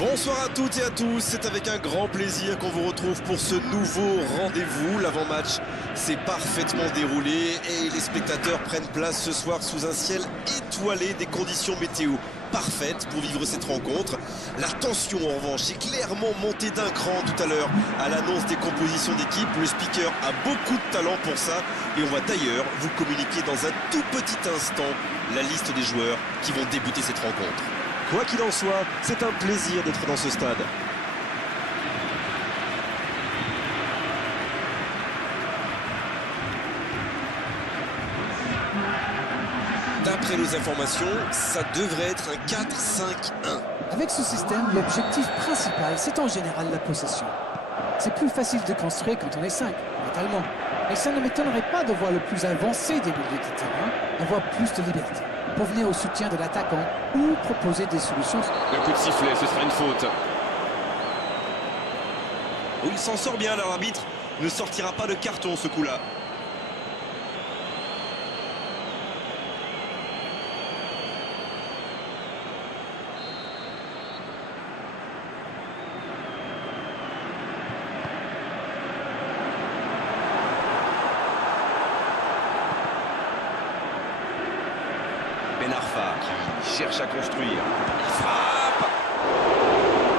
Bonsoir à toutes et à tous, c'est avec un grand plaisir qu'on vous retrouve pour ce nouveau rendez-vous. L'avant-match s'est parfaitement déroulé et les spectateurs prennent place ce soir sous un ciel étoilé, des conditions météo parfaites pour vivre cette rencontre. La tension en revanche est clairement montée d'un cran tout à l'heure à l'annonce des compositions d'équipe. Le speaker a beaucoup de talent pour ça et on va d'ailleurs vous communiquer dans un tout petit instant la liste des joueurs qui vont débuter cette rencontre. Quoi qu'il en soit, c'est un plaisir d'être dans ce stade. D'après nos informations, ça devrait être un 4-5-1. Avec ce système, l'objectif principal, c'est en général la possession. C'est plus facile de construire quand on est 5, mentalement. Mais ça ne m'étonnerait pas de voir le plus avancé des milieux de terrain avoir plus de liberté pour venir au soutien de l'attaquant ou proposer des solutions. Le coup de sifflet, ce sera une faute. Oh, il s'en sort bien, l'arbitre ne sortira pas de carton ce coup-là. Ben Arfa qui cherche à construire. Il frappe.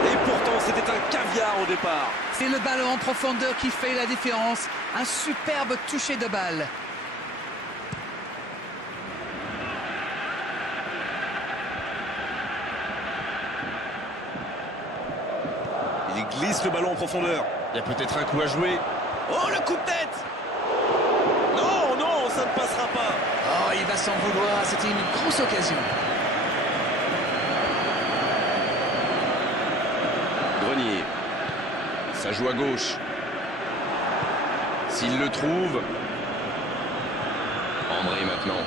Et pourtant, c'était un caviar au départ. C'est le ballon en profondeur qui fait la différence. Un superbe toucher de balle. Il glisse le ballon en profondeur. Il y a peut-être un coup à jouer. Oh, le coup de tête! Non, non, ça ne passera pas. Oh, il va s'en vouloir. C'était une grosse occasion. Grenier. Ça joue à gauche. S'il le trouve. André maintenant.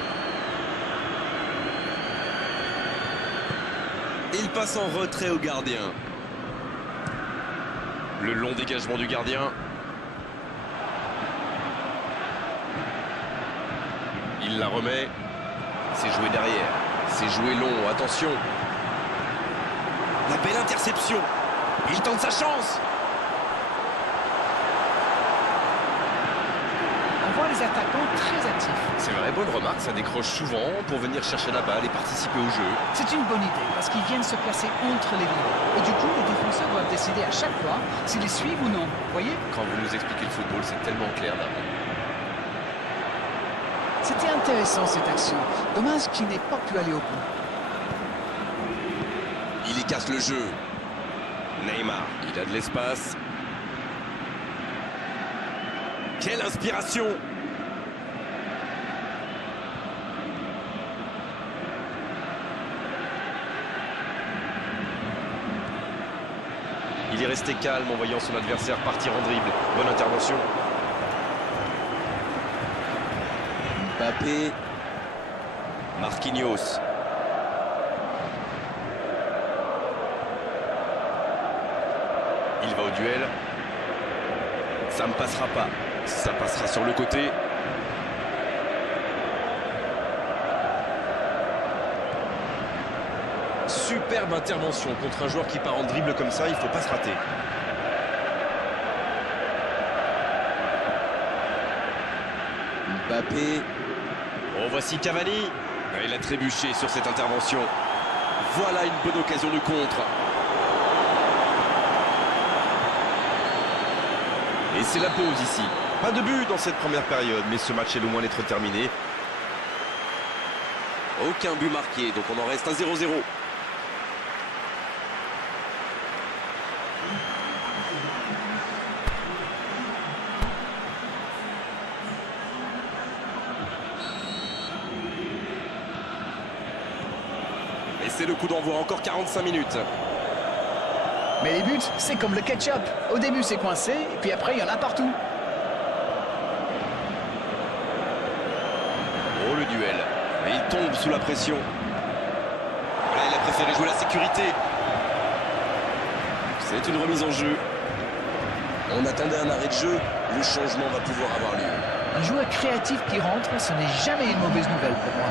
Il passe en retrait au gardien. Le long dégagement du gardien. Il la remet. C'est joué derrière. C'est joué long. Attention. La belle interception. Il tente sa chance. On voit les attaquants très actifs. C'est vrai, bonne remarque. Ça décroche souvent pour venir chercher la balle et participer au jeu. C'est une bonne idée parce qu'ils viennent se placer entre les lignes. Et du coup, les défenseurs doivent décider à chaque fois s'ils les suivent ou non. Voyez? Quand vous nous expliquez le football, c'est tellement clair d'abord. C'était intéressant cette action. Dommage qu'il n'ait pas pu aller au bout. Il écarte le jeu. Neymar, il a de l'espace. Quelle inspiration! Il est resté calme en voyant son adversaire partir en dribble. Bonne intervention. Mbappé. Marquinhos. Il va au duel. Ça ne passera pas. Ça passera sur le côté. Superbe intervention contre un joueur qui part en dribble comme ça, il ne faut pas se rater. Mbappé. Oh, voici Cavani. Il a trébuché sur cette intervention. Voilà une bonne occasion de contre. Et c'est la pause ici. Pas de but dans cette première période, mais ce match est loin d'être terminé. Aucun but marqué, donc on en reste à 0-0. Et c'est le coup d'envoi, encore 45 minutes. Mais les buts, c'est comme le ketchup. Au début, c'est coincé, et puis après, il y en a partout. Oh, le duel. Et il tombe sous la pression. Là, il a préféré jouer la sécurité. C'est une remise en jeu. On attendait un arrêt de jeu. Le changement va pouvoir avoir lieu. Un joueur créatif qui rentre, ce n'est jamais une mauvaise nouvelle pour moi.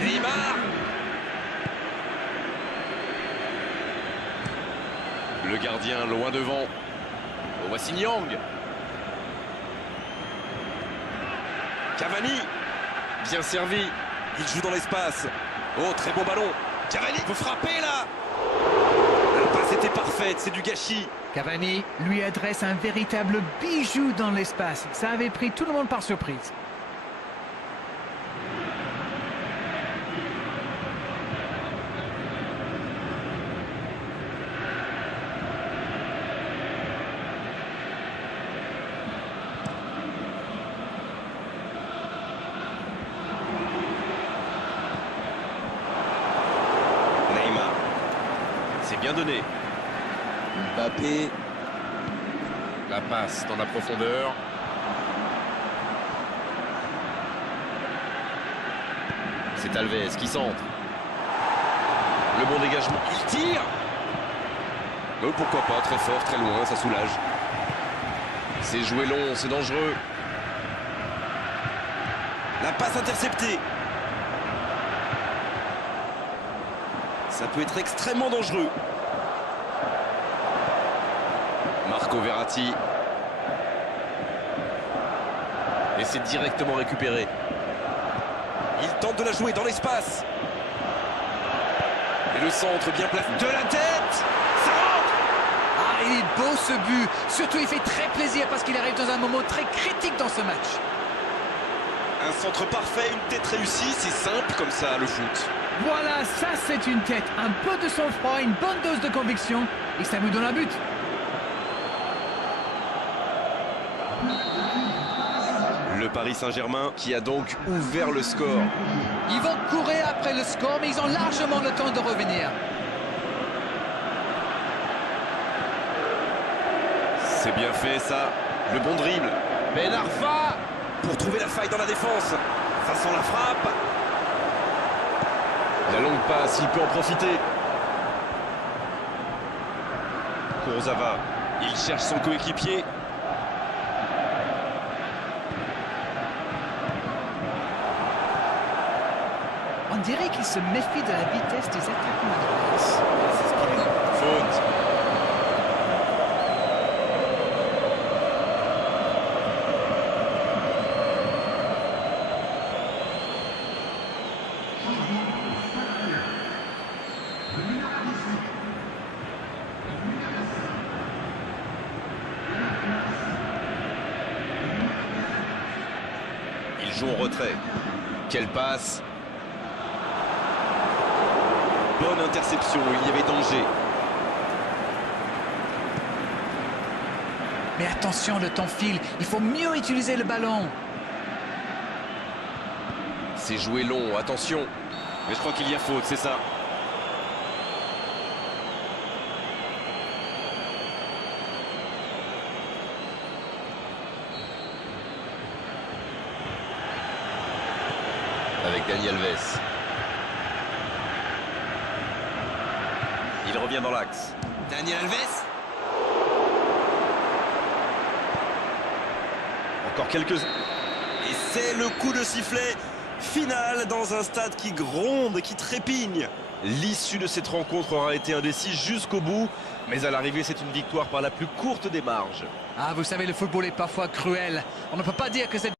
Neymar. Le gardien loin devant. Voici Nyang. Cavani. Bien servi. Il joue dans l'espace. Oh, très beau ballon. Cavani peut frapper là. La passe était parfaite, c'est du gâchis. Cavani lui adresse un véritable bijou dans l'espace. Ça avait pris tout le monde par surprise. Neymar. C'est bien donné. Mbappé. La passe dans la profondeur. C'est Alves qui centre. Le bon dégagement. Il tire. Pourquoi pas, très fort, très loin, ça soulage. C'est joué long, c'est dangereux. La passe interceptée. Ça peut être extrêmement dangereux. Marco Verratti. Et c'est directement récupéré. Il tente de la jouer dans l'espace. Et le centre bien placé. De la tête. Ça rentre. Ah, il est beau ce but. Surtout, il fait très plaisir parce qu'il arrive dans un moment très critique dans ce match. Un centre parfait, une tête réussie. C'est simple comme ça, le foot. Voilà, ça c'est une tête. Un peu de sang-froid, une bonne dose de conviction. Et ça vous donne un but. Le Paris Saint-Germain qui a donc ouvert le score. Ils vont courir après le score, mais ils ont largement le temps de revenir. C'est bien fait ça. Le bon dribble. Ben Arfa pour trouver la faille dans la défense. Ça sent la frappe. La longue passe, il peut en profiter. Kurzawa, il cherche son coéquipier. On dirait qu'il se méfie de la vitesse des attaquants adverses. C'est ce qu'il dit. Faute. Il joue en retrait. Quelle passe. Bonne interception, il y avait danger. Mais attention, le temps file. Il faut mieux utiliser le ballon. C'est joué long, attention. Mais je crois qu'il y a faute, c'est ça. Avec Dani Alves. Il revient dans l'axe. Dani Alves. Encore quelques... Et c'est le coup de sifflet final dans un stade qui gronde, qui trépigne. L'issue de cette rencontre aura été indécise jusqu'au bout. Mais à l'arrivée, c'est une victoire par la plus courte des marges. Ah, vous savez, le football est parfois cruel. On ne peut pas dire que cette